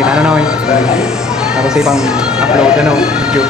kita na no. Tapos ipang upload na no. Video.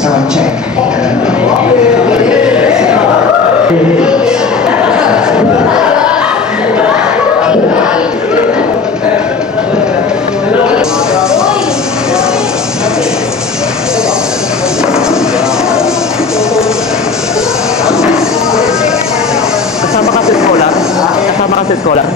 Sound check. Kasama ka set ko lang? Kasama ka set ko lang?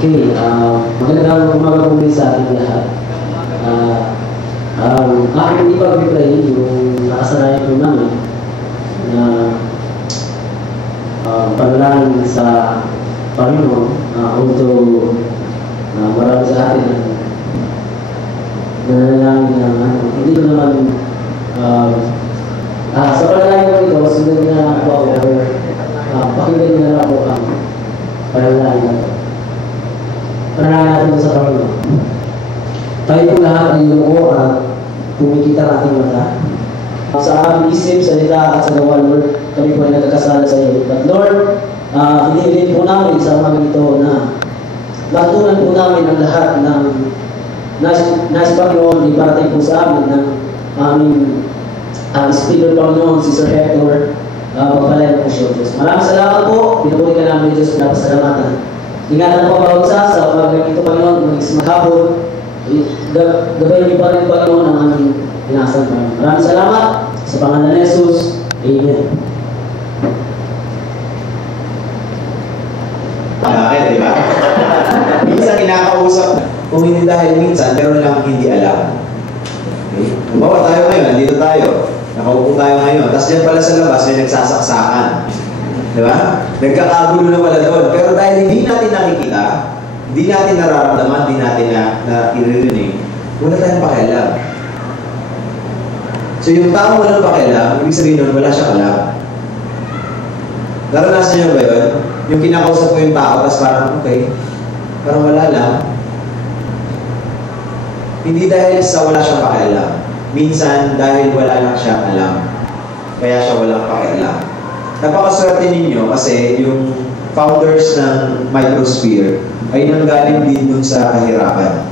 Okay, magandang umaga po sa ating lahat. Aking ipag-reply yung nakasanayan po namin na panalangin sa Panginoon, although marami sa atin na nanalangin na hindi ko naman sa panalangin ko ito, sundan na lang po ako or pakinggan na lang po ang panalangin na ito. Panalangin natin sa Panginoon. Tayo po lahat ay lumuko at kumikita natin mata. Sa aming isip, salita at sa gawa, Lord, kami po ay nagkakasala sa iyo. But Lord, hinihiling po namin sa umaga ito na matunan po namin ang lahat ng nais Panginoon, iparating po sa amin ng aming Speaker Panginoon, si Sir Hector, pagpalayan po siya, Diyos. Maraming salamat po, pinupuli ka namin, Diyos, pinapasalamatan. Ingatan po bawat isa sa umaga ito, Panginoon, magiging maghapon. Gabayin niyo pa rin, Panginoon, ang aming pinasal, Panginoon. Maraming salamat sa pangalan ni Jesus. Amen. Bakit, di ba? Minsan kinakausap, kung hindi dahil minsan, pero lang hindi alam. Okay? Bawa tayo ngayon, nandito tayo. Nakaupo tayo ngayon. Tapos dyan pala sa labas, may nagsasaksakan. Di ba? Nagkakagulo na pala doon. Pero dahil hindi natin nakikita, hindi natin nararamdaman, hindi natin naririnig, wala tayong pakialam. So yung tao walang pakialam, ibig sabihin nun, wala siya alam. Naranasan niyo ba yun? Yung kinakausap ko yung tao, tapos parang, okay, parang wala lang. Hindi dahil sa wala siyang pakialam. Minsan, dahil wala lang siyang alam. Kaya siya walang pakialam. Napakaswerte ninyo kasi yung founders ng Microsphere ay nanggaling din dun sa kahirapan.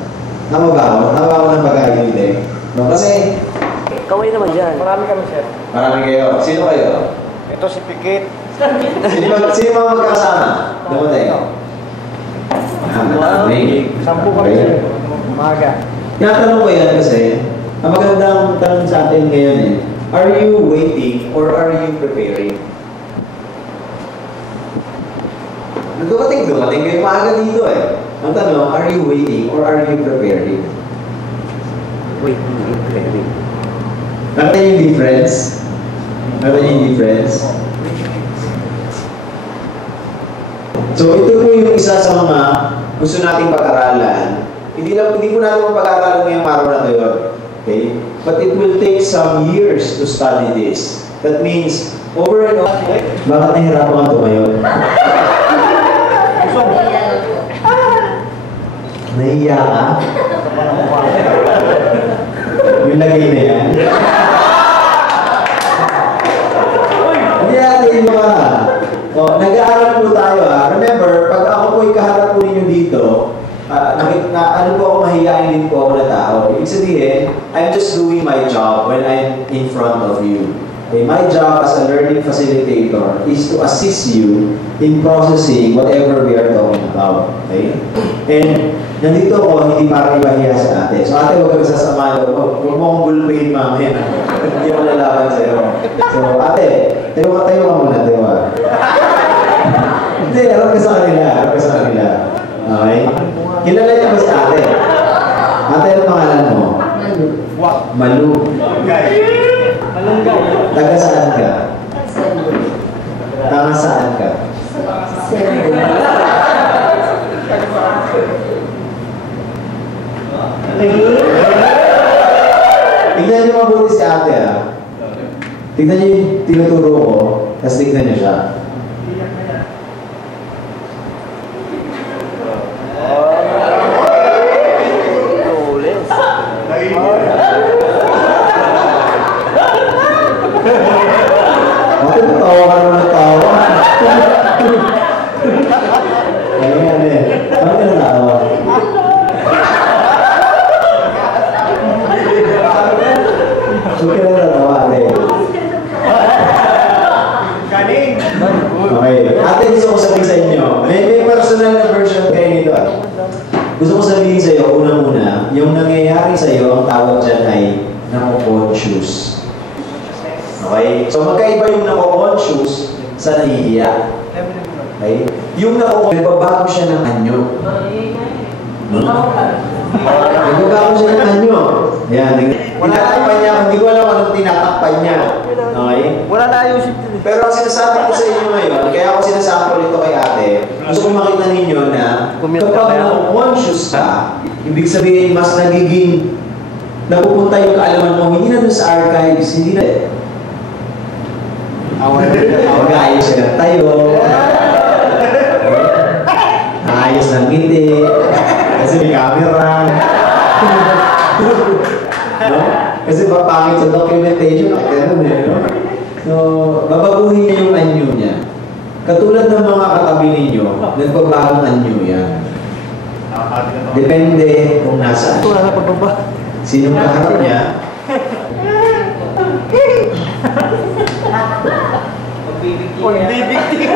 Tama ba ako? Tama ba ako ng bagay hindi? No? Kasi, Kaway naman dyan. Marami kami, sir. marami kayo. Sino kayo? Ito si Pikit. Sino mga magkakasama? Dumating? Marami. 10 kami, sir. Umaga. Tinatanong ko yan kasi, ang magandang tanong sa atin ngayon are you waiting or are you preparing? Dumating kayo maaga dito Ang tanong, are you waiting or are you preparing? Waiting and preparing. Nakita niyo yung difference? Nakita niyo yung difference? So ito po yung isa sa mga gusto nating pag-aralan. Hindi po natin mapag-aralan ngayong araw na ito yun. Okay? But it will take some years to study this. That means, over and over. Bakit nahihirapan ka ngayon? Nahiya ka? Yung lagay na yan. Hindi natin yung mga. Nag-aaral po tayo Remember, pag ako po'y kaharap po ninyo dito, ano po ako, mahihain din po ako na tao. Ibig sabihin, I'm just doing my job when I'm in front of you. Okay, my job as a learning facilitator is to assist you in processing whatever we are talking about. Okay? And nandito ako, hindi para ibahiya sa ate. So ate, huwag kang sasama daw. Huwag mo akong gulpahin mamaya. Hindi ako lalaban sa'yo. So ate, tayo ka muna, tayo ka. Hindi, harap ka sa kanila. Okay? Kilala niyo ba si ate? Ate, ano pangalan mo? Malu. Taga saan ka? Taga saan ka? Tignan niyo mabuti si ate Tignan niyo yung tinuturo ko, tapos tignan niyo siya. Bakit natawa ka naman ng tawa? Bakit ka natawa? Bakit ka natawa, ate? Okay. Ate, gusto ko sabihin sa inyo. May personal na version kayo nito. Gusto ko sabihin sa iyo, unang-una, yung nangyayari sa iyo, ang tawag dyan ay nako-conscious. Okay? So magkaiba yung nako-conscious sa nahihiya. Okay? Yung nagbabago siya ng anyo. Nagbabago siya ng anyo. Yan. Tinatakpan niya. Hindi ko alam anong tinatakpan niya. Okay? Wala na ayusin din. Pero ang sinasabi ko sa inyo ngayon, kaya ako sinasample ito kay ate, gusto ko makita ninyo na kapag na-conscious ka, ibig sabihin mas nagiging napupunta yung kaalaman mo, hindi na dun sa archives, hindi na mag-aayos siya ng tayo, ayos ng ngiti, kasi may camera. No? Kasi papangit sa documentation, ganun eh, no? So, babaguhin niya yung anyo niya. Katulad ng mga katabi ninyo, nagbabagong anyo yan. Depende kung nasaan. Wala na pagbaba. Sino kaharap niya? Pagbibigti.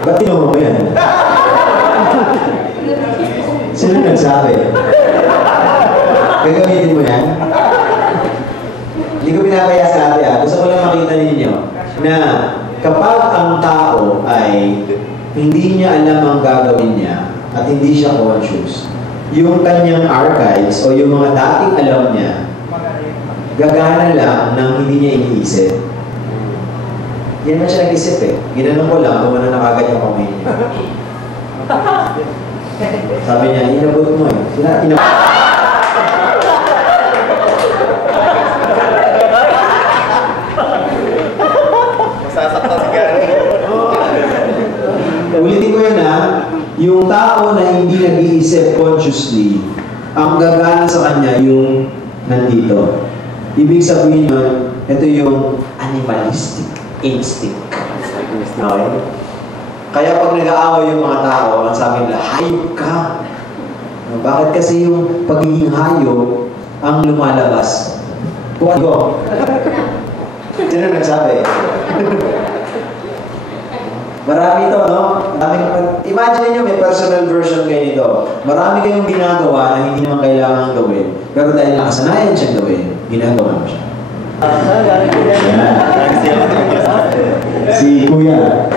Ba't tinuro mo yan? Sino nagsabi? Gagamitin mo yan? Hindi ko pinapaya sa ate ah. Gusto ko lang makita ninyo na kapag ang tao ay hindi niya alam ang gagawin niya at hindi siya conscious, yung kanyang archives o yung mga dating alam niya, gagana lang nang hindi niya iniisip. Yan na siya nag-isip eh. Ginanong ko lang, gumana na kagad yung kamay niya. Sabi niya, inabot mo eh. Masasakta si Gary. Ulitin ko yan ha, yung tao na hindi nag-iisip consciously, ang gagana sa kanya yung nandito. Ibig sabihin yun, ito yung animalistic instinct. Okay? Kaya pag nag-aaway yung mga tao, ang sabi nila, hayop ka. Bakit kasi yung pagiging hayop ang lumalabas? Kuha ko. Sino nagsabi? Marami ito, no? Imagine nyo, may personal version kayo nito. Marami kayong ginagawa na hindi naman kailangan gawin. Pero dahil nakasanayan siyang gawin, ginagawa mo siya. Si Kuya.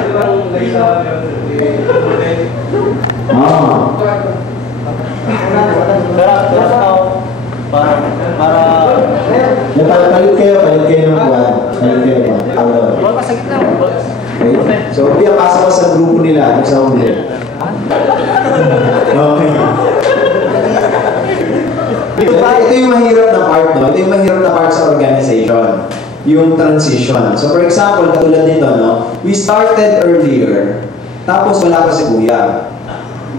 Palit kayo ng buwan. Palit kayo ng buwan. Okay. So, Kuya, pasok ka sa grupo nila, sa huli. Okay. Ito yung mahirap na part, no? Ito yung mahirap na part sa organization. Yung transition. So, for example, katulad nito, no? We started earlier, tapos wala pa si Kuya.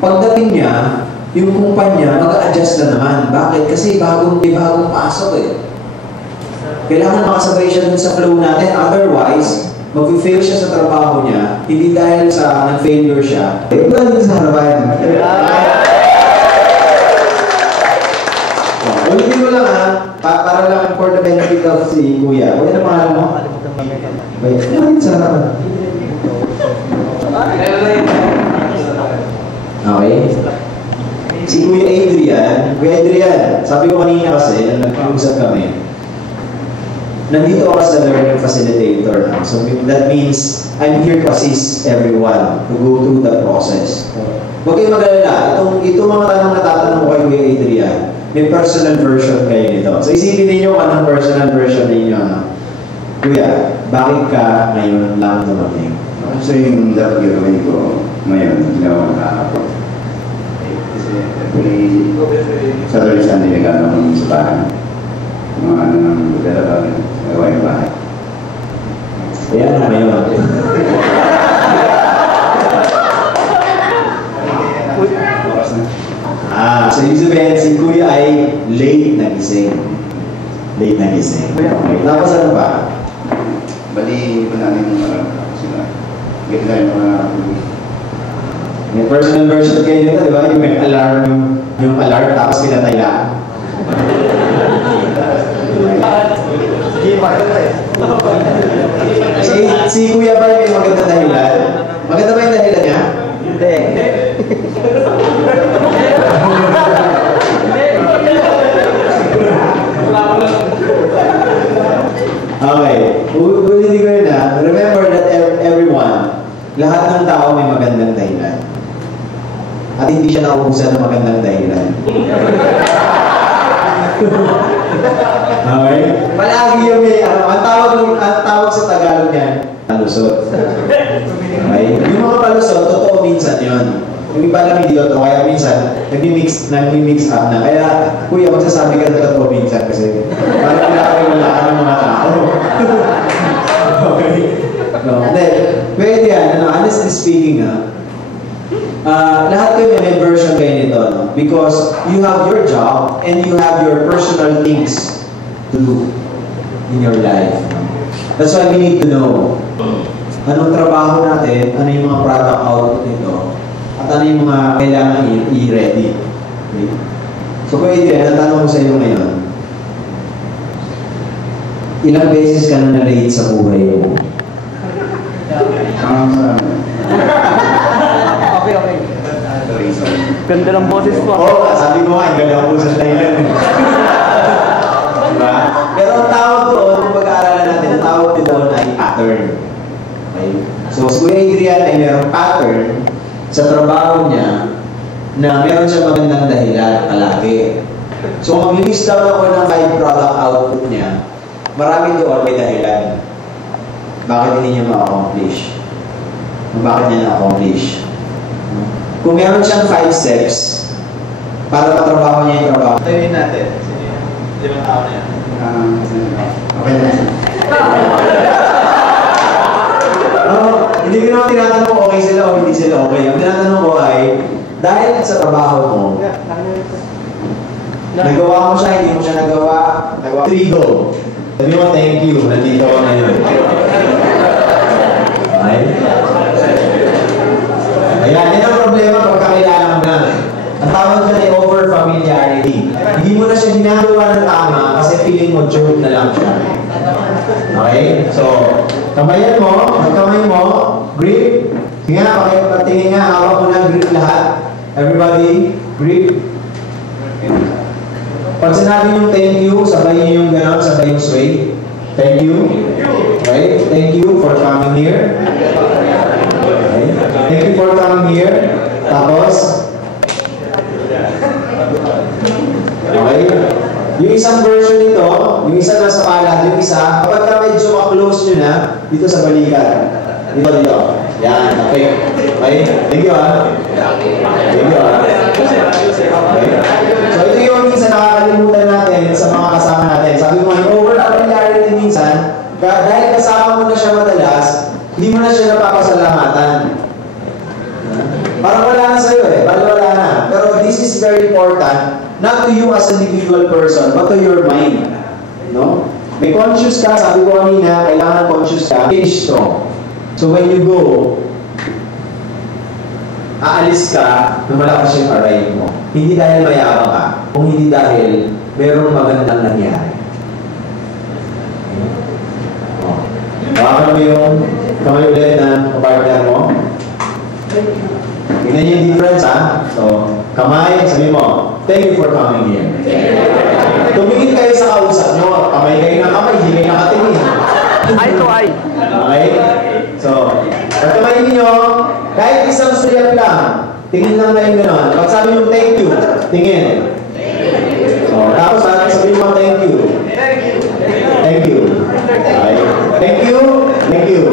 Pagdating niya, yung kumpanya, mag-a-adjust na naman. Bakit? Kasi bagong pasok eh. Kailangan makasabay siya dun sa flow natin. Otherwise, mag-fail siya sa trabaho niya, hindi dahil sa nag-failure siya. Eh, ba din sa harapan? Ulitin mo lang ha, para lang for the benefit of si Kuya. Kuya na pangalan mo? Wait, ano din sa harapan? Okay. Si Kuya Adrian, sabi ko kanina kasi, nag-usap kami, nandito ako sa learning facilitator. So that means I'm here to assist everyone to go through the process. Huwag kayong mag-alala. Itong mga tanong na tatanong ko kay Kuya Adrian, may personal version kayo nito. So isipin ninyo kung anong personal version ninyo. No? Kuya, bakit ka ngayon lang dumating? So yung dapat gagawin ko ngayon, ginawa na ako. Kasi Saturday, Sunday, nagkakaroon ng sabahan. Mga ano ng maglalabang gawain ng bahay. Ayan na ngayon. Oras na. So ibig sabihin, si Kuya ay late nagising. Late nagising. Okay. Tapos ano ba? Bali, ito namin yung sila. Get na yung mga May personal version kayo nito, di ba? Yung may alarm, yung alarm tapos pinatay lang. Si Kuya Bar may maganda dahilan. Maganda ba yung dahilan niya? Hindi. Okay. Ulitin ko yun ha. Remember that everyone, lahat ng tao may magandang dahilan. At hindi siya nauubusan ng magandang dahilan. Okay? Palagi yung may, ang tawag sa Tagalog yan, palusot. Okay? Yung mga palusot, totoo minsan yun. Yung iba lang hindi totoo, kaya minsan, nag-mix up na. Kaya, kuya, magsasabi ka na totoo minsan kasi parang wala ng mga tao. Okay? No. Then, pwede yan, honestly speaking lahat kayo may version kayo nito, no? Because you have your job and you have your personal things to do in your life. That's why we need to know anong trabaho natin, ano yung mga product output nito, at ano yung mga kailangan i-ready. Okay? So, pwede yan, ang tanong ko sa iyo ngayon, ilang beses ka na na-late sa buhay mo? Okay. Ganda ng boses mo. Oo, sabi ko nga, ganda ko sa Thailand. Diba? Pero ang tawag doon, kung pag-aaralan natin, ang tawag doon ay pattern. Okay? So, si Kuya Adrian ay mayroong pattern sa trabaho niya na meron siya magandang dahilan palagi. So, kung mag-list down ako ng 5 product output niya, marami doon may dahilan. Bakit hindi niya ma-accomplish? Bakit niya na-accomplish? Kung meron siyang 5 steps para matrabaho niya yung trabaho. Tayoin natin. Sino yung 5 tao na yan? Okay na. Hindi ko naman tinatanong kung okay sila o hindi sila okay. Ang tinatanong ko ay, dahil sa trabaho mo, nagawa mo siya, hindi mo siya nagawa. 3 go. Sabi mo, thank you. Nandito ako ngayon. Okay? Ayan, yan ang problema pagkakilala mo na. Ang tawag dyan ay over-familiarity. Hindi mo na siya ginagawa ng tama kasi feeling mo joke na lang siya. Okay? So, kamayan mo, magkamay mo, grip. Sige nga, patingin nga, hawak mo na, grip lahat. Everybody, grip. Pag sinabi yung thank you, sabay niyo yung gano'n, sabay yung sway. Thank you. Okay? Thank you for coming here. Okay? Thank you for coming here. Tapos, okay? Yung isang version nito, yung isa nasa palad, yung isa, kapag ka medyo ma-close nyo na, dito sa balikat. Dito. Yan, okay. Okay? Thank you Thank you Okay? So ito yung minsan nakakalimutan natin sa mga kasama natin. Sabi mo, yung over-familiarity minsan, dahil kasama mo na siya madalas, hindi mo na siya napapasalamatan. Parang wala na sa'yo wala na. Pero this is very important, not to you as an individual person, but to your mind. No? May conscious ka, sabi ko kanina, kailangan conscious ka, finish strong. So when you go, aalis ka na malakas yung arrive mo. Hindi dahil mayabang ka, kung hindi dahil merong magandang nangyari. Baka mo yung kamay ulit na kapartner mo. Tignan niyo yung difference So, kamay, sabi mo, thank you for coming here. Tumingin kayo sa kausap nyo, kamay kayo ng kamay, hindi kayo nakatingin. Eye to eye. Okay? So, pag kamay niyo, kahit isang suyap lang, tingin lang kayo gano'n. Pag sabi nyo thank you, tingin. So, tapos sabi mo thank you. Thank you. Okay? Thank you. Thank you.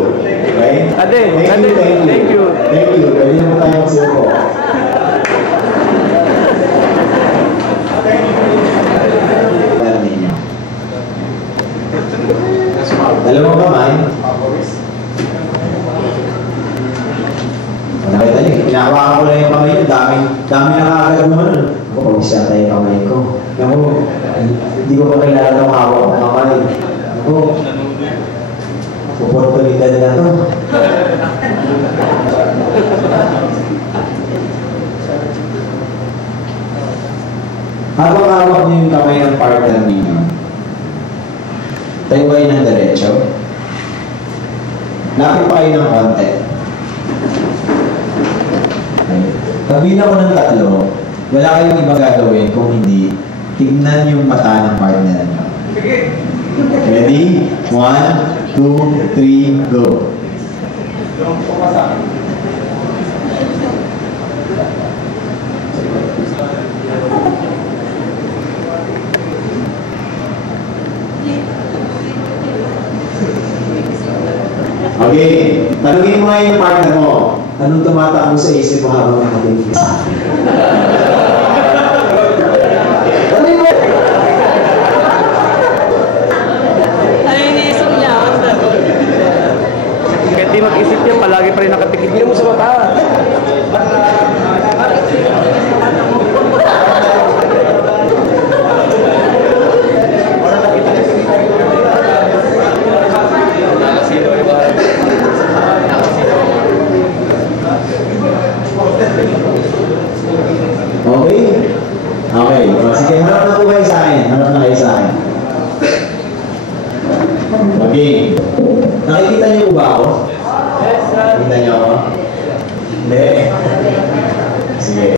Okay? Ate, Thank you. thank you. Thank you. Pwede naman tayo magsipo. Dalawang kamay. Nakita niyo, pinahawakan ko lang yung kamay niyo. Dami nakakagad mo nun. Ako, pag-isa tayo yung kamay ko. Ako, hindi ko pa kailangan ng hawak ng kamay. Ako, oportunidad na to. Habang hawak niyo yung kamay ng partner niyo, tayo kayo ng diretso. Lapit pa kayo ng konti. Okay. Pagbilang ko ng 3, wala kayong ibang gagawin kung hindi tignan yung mata ng partner niyo. Ready? Ready? 1, 2, 3, go. Okay, tanungin mo ngayon yung partner mo. Anong tumatakbo sa isip mo habang nakatingin ka sa akin? Tanungin mo! Ano yung iniisip niya? Kahit di mag-isip niya, palagi pa rin nakatikip. Hindi mo sa mata. Okay? Okay. O, sige, harap na po kayo sa akin. Harap na kayo sa akin. Okay. Nakikita niyo po ba ako? Nakikita niyo ako? Hindi.